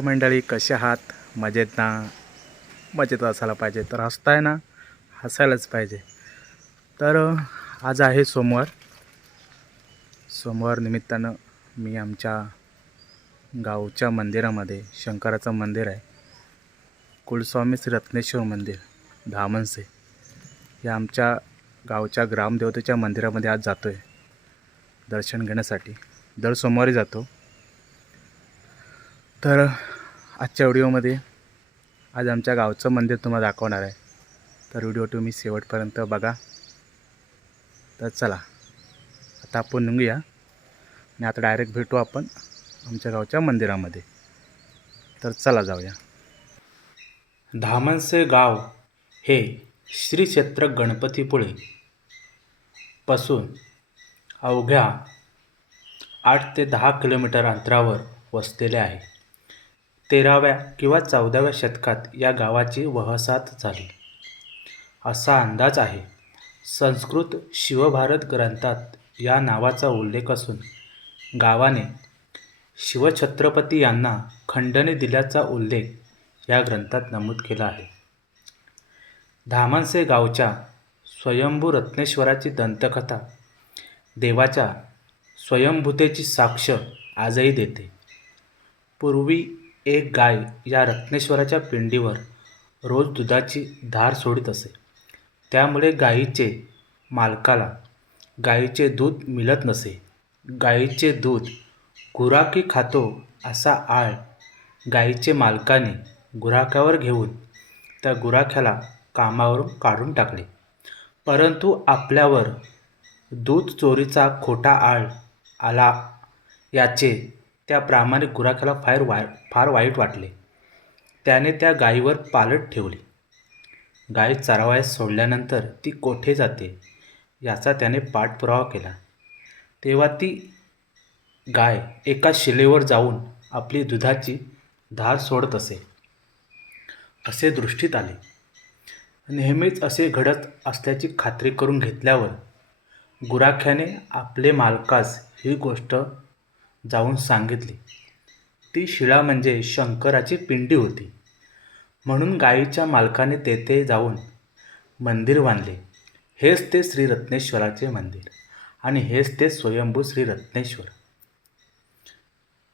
मंडळी कसे आहात? मजेत ना? मजेत असायला पाहिजे. तर हसताय ना? हसायलाच पाहिजे. तर आज आहे सोमवार. सोमवार निमित्तानं मी आमच्या गावच्या मंदिरामध्ये शंकराचं मंदिर आहे. कुलस्वामी श्री रत्नेश्वर मंदिर धामणसे. या आमच्या गावच्या ग्रामदेवतेच्या मंदिरामध्ये आज जातो आहे दर्शन घेण्यासाठी. दर सोमवारी जातो. तर आजच्या व्हिडिओमध्ये आज आमच्या गावचं मंदिर तुम्हाला दाखवणार आहे. तर व्हिडिओ तुम्ही शेवटपर्यंत बघा. तर चला आता आपण निघूया आणि आता डायरेक्ट भेटू आपण आमच्या गावच्या मंदिरामध्ये. तर चला जाऊया. धामणसे गाव हे श्री क्षेत्र गणपतीपुळे पासून अवघ्या आठ ते दहा किलोमीटर अंतरावर वसलेले आहे. तेराव्या किंवा चौदाव्या शतकात या गावाची वहसात झाली. असा अंदाज आहे. संस्कृत शिवभारत ग्रंथात या नावाचा उल्लेख असून गावाने शिवछत्रपती यांना खंडणी दिल्याचा उल्लेख या ग्रंथात नमूद केला आहे. धामणसे गावच्या स्वयंभू रत्नेश्वराची दंतकथा देवाच्या स्वयंभूतेची साक्ष आजही देते. पूर्वी एक गाय या रत्नेश्वराच्या पिंडीवर रोज दुधाची धार सोडित असे. त्यामुळे गायीचे मालकाला गायीचे दूध मिळत नसे. गायीचे दूध गुराखी खातो असा आळ गायीचे मालकाने गुराख्यावर घेऊन त्या गुराख्याला कामावरून काढून टाकले. परंतु आपल्यावर दूध चोरीचा खोटा आळ आला याचे त्या प्रामाणिक गुराख्याला फार वाय फार वाईट वाटले. त्याने त्या गायीवर पालट ठेवली. गाय चरावयास सोडल्यानंतर ती कोठे जाते याचा त्याने पाठपुरावा केला. तेव्हा ती गाय एका शिलेवर जाऊन आपली दुधाची धार सोडत असे. असे दृष्टीत आले. नेहमीच असे घडत असल्याची खात्री करून घेतल्यावर गुराख्याने आपले मालकास ही गोष्ट जाऊन सांगितली. ती शिळा म्हणजे शंकराची पिंडी होती. म्हणून गायीच्या मालकाने तेथे जाऊन मंदिर बांधले. हेच ते श्री रत्नेश्वराचे मंदिर आणि हेच ते स्वयंभू श्री रत्नेश्वर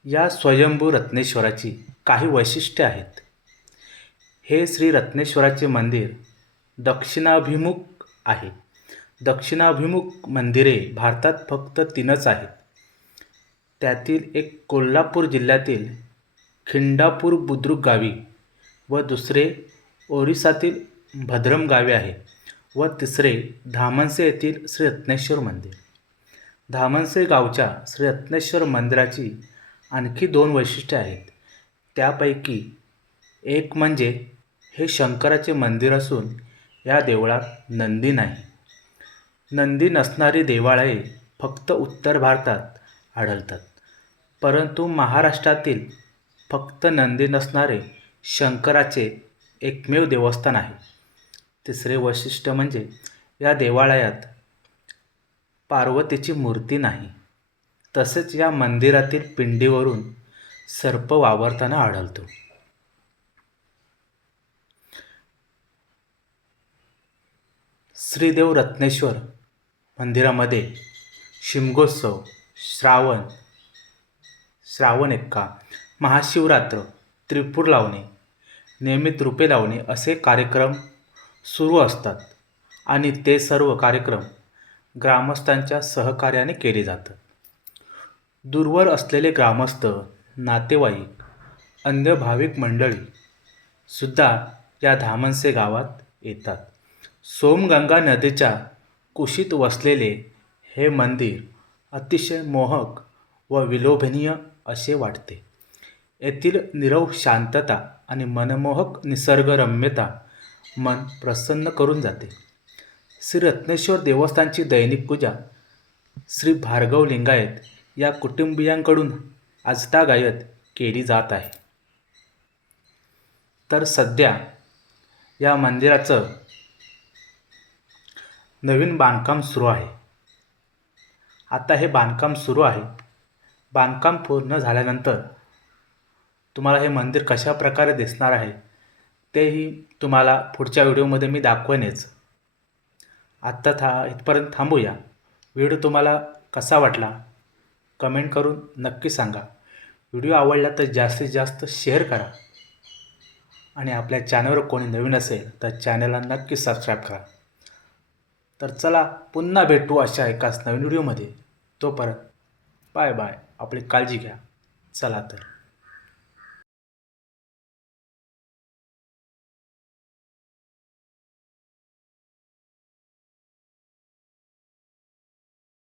या स्वयंभू रत्नेश्वराची काही वैशिष्ट्ये आहेत. हे श्री रत्नेश्वराचे मंदिर दक्षिणाभिमुख आहे. दक्षिणाभिमुख मंदिरे भारतात फक्त तीनच आहेत. त्यातील एक कोल्हापूर जिल्ह्यातील खिंडापूर बुद्रुक गावी व दुसरे ओरिसातील भद्रम गावी आहे व तिसरे धामणसे येथील श्री रत्नेश्वर मंदिर. धामणसे गावच्या श्री रत्नेश्वर मंदिराची आणखी दोन वैशिष्ट्ये आहेत. त्यापैकी एक म्हणजे हे शंकराचे मंदिर असून या देवळात नंदी नाही. नंदी नसणारी देवाळये फक्त उत्तर भारतात आढळतात. परंतु महाराष्ट्रातील फक्त नंदी नसणारे शंकराचे एकमेव देवस्थान आहे. तिसरे वैशिष्ट्य म्हणजे या देवालयात पार्वतीची मूर्ती नाही. तसेच या मंदिरातील पिंडीवरून सर्प वावरताना आढळतो. श्रीदेव रत्नेश्वर मंदिरामध्ये शिमगोत्सव श्रावण श्रावण एक्का महाशिवरात्र त्रिपूर लावणे नियमित रोपे लावणे असे कार्यक्रम सुरू असतात आणि ते सर्व कार्यक्रम ग्रामस्थांच्या सहकार्याने केले जातात. दूरवर असलेले ग्रामस्थ नातेवाईक अन्य भाविक मंडळी सुद्धा या धामणसे गावात येतात. सोमगंगा नदीच्या कुशीत वसलेले हे मंदिर अतिशय मोहक व विलोभनीय असे वाटते. येथील निरव शांतता आणि मनमोहक निसर्गरम्यता मन प्रसन्न करून जाते. श्री रत्नेश्वर देवस्थानची दैनिक पूजा श्री भार्गव लिंगायत या कुटुंबियांकडून आजतागायत केली जात आहे. तर सध्या या मंदिराचं नवीन बांधकाम सुरू आहे. आता हे बांधकाम सुरू आहे. बांधकाम पूर्ण झाल्यानंतर तुम्हाला हे मंदिर कशा प्रकारे दिसणार आहे तेही तुम्हाला पुढच्या व्हिडिओमध्ये मी दाखवेनच. आत्ता था इथपर्यंत थांबूया. व्हिडिओ तुम्हाला कसा वाटला कमेंट करून नक्की सांगा. व्हिडिओ आवडला तर जास्तीत जास्त शेअर करा. आणि आपल्या चॅनलवर कोणी नवीन असेल तर चॅनलला नक्की सबस्क्राईब करा. तर चला पुन्हा भेटू अशा एकाच नवीन व्हिडिओमध्ये. तोपर्यंत बाय बाय. आपली काळजी घ्या. चला तर.